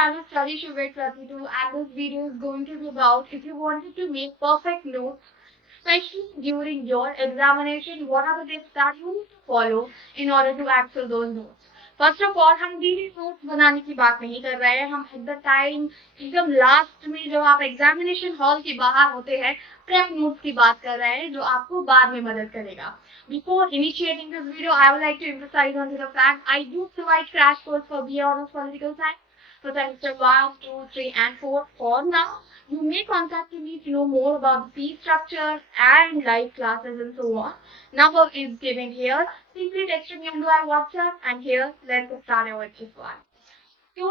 channel Study Shubet 32, and this video is going to be about if you wanted to make perfect notes, especially during your examination, what are the tips that you need to follow in order to access those notes. First of all हम daily notes बनाने की बात नहीं कर रहे हैं, हम at the time एकदम लास्ट में जब आप एग्जामिनेशन हॉल के बाहर होते हैं प्रेप नोट्स की बात कर रहे हैं जो आपको बाद में मदद करेगा. Before initiating this video, I would like to emphasize on the fact I do provide crash course for BA Honors Political Science for semester 1, 2, 3 and 4. For now, you may contact me to know more about the fee structure and live classes and so on. Number is given here. Simply text me on my WhatsApp and here let's get started with this one. तो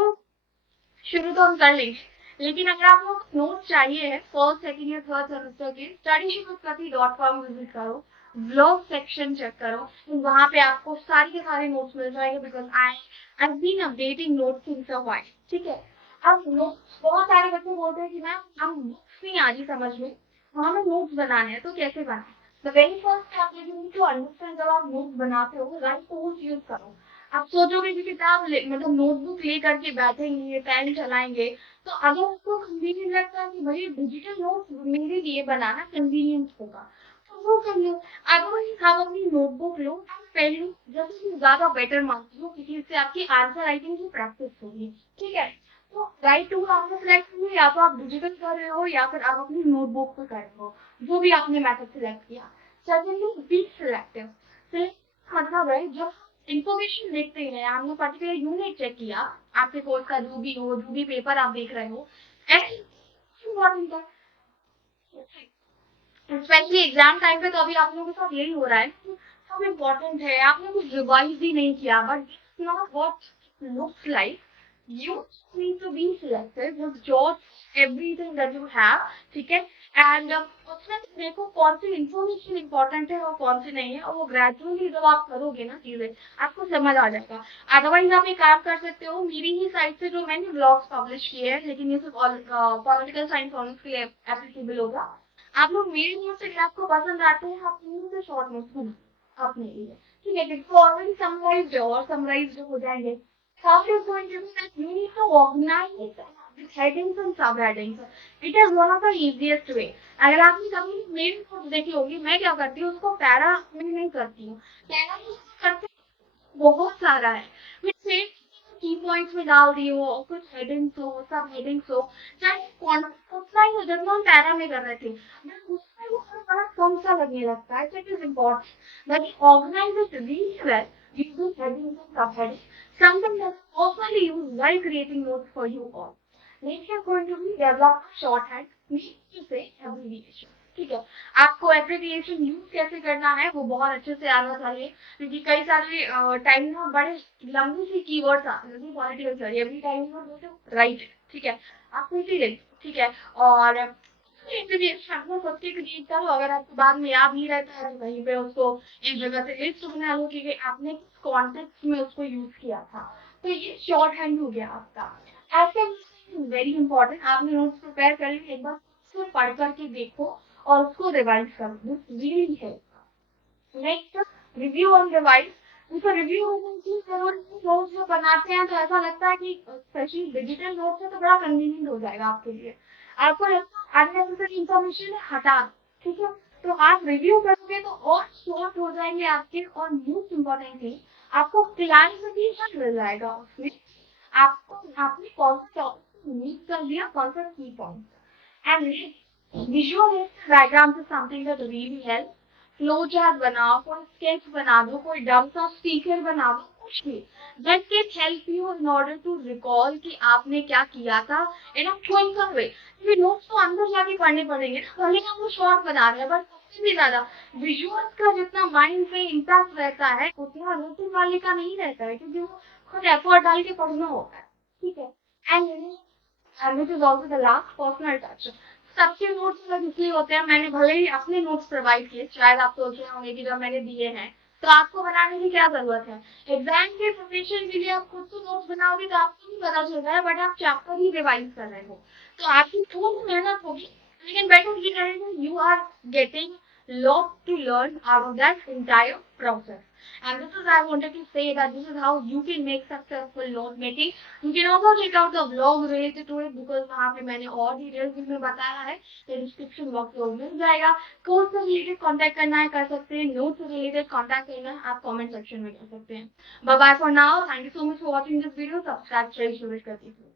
शुरू तो हम कर लेंगे, लेकिन अगर आप लोग नोट चाहिए है फर्स्ट सेकंड या थर्ड सेमेस्टर के studyshubet.com विजिट करो, ब्लॉग सेक्शन चेक करो, वहां पे आपको सारे के सारे नोट्स मिल जाएंगे because I been updating notes since a while. ठीक है, अब नोट्स बहुत सारे बच्चे बोलते हैं कि मैम हम बुक्स नहीं आ रही समझ में, हमें नोट्स बनाने हैं तो कैसे बनाए. द वेरी फर्स्ट आप यू नीड टू अंडरस्टैंड, जब आप नोट्स बनाते हो राइट टूल्स यूज करो. आप सोचोगे कि किताब मतलब नोटबुक ले करके बैठेंगे पेन चलाएंगे, तो अगर आपको कन्वीनियंट लगता है कि भाई डिजिटल नोट्स मेरे लिए बनाना कन्वीनियंट होगा तो वो कर लो. अदरवाइज आप अपनी नोटबुक लो पेन लो, जब ज्यादा बेटर मार्क्स लो क्योंकि इससे आपकी आंसर राइटिंग की प्रैक्टिस होगी. ठीक है, तो राइट टूल आपने सिलेक्ट किया, या तो आप डिजिटल कर रहे हो या फिर आप अपनी नोटबुक पे कर रहे हो, जो भी आपने मेथड सिलेक्ट किया. Secondly be selective. मतलब है जब इंफॉर्मेशन देखते हैं, आपने पर्टिकुलर यूनिट चेक किया, आपके कोर्स का जो भी पेपर आप देख रहे हो, इम्पोर्टेंट है स्पेशली एग्जाम टाइम पे. तो अभी आप लोगों के साथ यही हो रहा है, सब इम्पोर्टेंट है, आपने कुछ रिवाइज भी नहीं किया, but this not what looks like. You need to be selective, just jot everything that you have. ठीक है, एंड उसमें देखो कौन सी इंफॉर्मेशन इंपॉर्टेंट है और कौन सी नहीं है, और वो ग्रेजुअली जब आप करोगे ना चीजें आपको समझ आ जाएगा. अदरवाइज आप एक काम कर सकते हो, मेरी ही साइट से जो मैंने ब्लॉग्स पब्लिश किए हैं, लेकिन ये सिर्फ पॉलिटिकल साइंस ऑनर्स के लिए एप्लीकेबल होगा. आप लोग मेरे नोट्स अगर आपको पसंद आते हैं आप से शॉर्ट नोट्स बनाओ अपने लिए. ठीक है, क्योंकि ऑलरेडी समराइज्ड और समराइज्ड हो जाएंगे. After going to that, you need to organize it with headings and subheadings. It is one of the easiest way. अगर आपने कभी मेरे नोट्स देखे होंगे, मैं क्या करती हूँ उसको पैरा में नहीं करती हूँ, पैरा में करते बहुत सारा है, मैं की पॉइंट्स में डाल दी हो और कुछ हेडिंग्स हो सब हेडिंग्स हो, चाहे उतना ही हो जितना हम पैरा में कर रहे थे, उसमें वो बड़ा कम सा लगने लगता है. It is important that organise it really well. Use headings and subheadings. Something that's also used while creating notes for you all. Next is going to be develop shorthand. Means to say abbreviation. ठीक है, आपको abbreviation use कैसे करना है वो बहुत अच्छे से आना चाहिए, क्योंकि कई सारे टाइम में बड़े लंबी सी कीवर्ड्स आते हैं political sorry every time right. ठीक है, आप लिख लें. ठीक है, और एब्रिविएशन खुद के क्रिएट करो, अगर आपको बाद में याद नहीं रहता है तो वहीं पे उसको एक जगह से लिस्ट बना लो कि आपने किस कॉन्टेक्स्ट में उसको यूज किया था. तो ये शॉर्ट हैंड हो गया आपका. ऐसे वेरी इंपॉर्टेंट, आपने नोट्स प्रिपेयर कर लिए, एक बार उसको पढ़ करके देखो और उसको रिवाइज कर लो, रियली है. Next review on revise. उनका रिव्यू नोट्स जो बनाते हैं तो ऐसा लगता है कि स्पेशली डिजिटल नोट्स है तो बड़ा कन्वीनियंट हो जाएगा आपके लिए. आपको अननेसेसरी इंफॉर्मेशन हटा. ठीक है, तो आप रिव्यू करोगे तो और शॉर्ट हो जाएंगे आपके, और मोस्ट इम्पोर्टेंटली आपको क्लैरिफिकेशन मिल जाएगा उसमें, आपको आपने कौन सा टॉपिक मीट कर लिया, कौन सा की point. And visual diagram is something that really help. Flow chart बनाओ, कोई स्केच बना दो, कोई डम सा स्पीकर बना दो, कुछ भी that can help you in order to recall कि आपने क्या किया था in a क्विकर वे. ये नोट्स तो अंदर जाके पढ़ने पड़ेंगे ना, भले हम वो शॉर्ट बना रहे हैं, बट सबसे भी ज्यादा विजुअल्स का जितना माइंड पे इम्पैक्ट रहता है उतना नोटिस वाले का नहीं रहता है, क्योंकि वो खुद एफर्ट डाल के पढ़ना होता है. ठीक है, and which is also the last personal touch. सबके नोट्स अलग इसलिए होते हैं, मैंने भले ही अपने नोट्स प्रोवाइड किए, शायद आप सोच रहे होंगे कि जब मैंने दिए हैं तो आपको बनाने की क्या जरूरत है. एग्जाम के प्रिपरेशन के लिए आप खुद से नोट्स बनाओगे तो आपको नहीं पता चल रहा है, बट आप चैप्टर ही रिवाइज कर रहे हो तो आपकी थोड़ी मेहनत होगी, लेकिन बेटर ये रहेगा you are getting lot to learn out of that entire process. And this is I wanted to say that this is how you can make successful note making. You can also check out the vlog related to it because वहाँ पे मैंने और details भी में बताया है. तो description box में मिल जाएगा. कोर्स से रिलेटेड कांटेक्ट करना है कर सकते हैं. नोट से रिलेटेड कांटेक्ट करना है आप कमेंट सेक्शन में कर सकते हैं. Bye bye for now. Thank you so much for watching this video. Subscribe share करती हूँ.